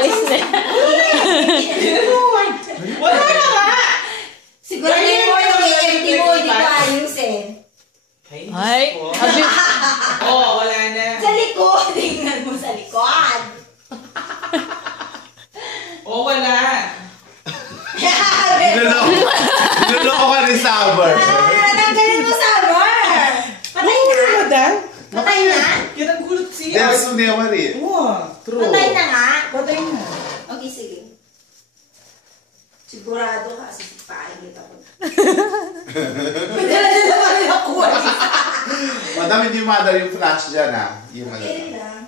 walis na. Wala na nga! Siguro hindi mo yung EMT mo, hindi ko ayos eh. Ay, sabi. Oo, wala na. Sa likod, tingnan mo sa likod. Oo, wala. Niloloko ka ni Summer. Natanggalin mo, Summer. Patay na. Patay na. Yan ang gulat siya. That's what they were it. Oo, true. Patay na nga. Patay na. Okay, sige. Sigurado ka, sisipain kita ko. Dala-dala pa rin ako. Madami di mother yung flash dyan ha. Yung Okay lang.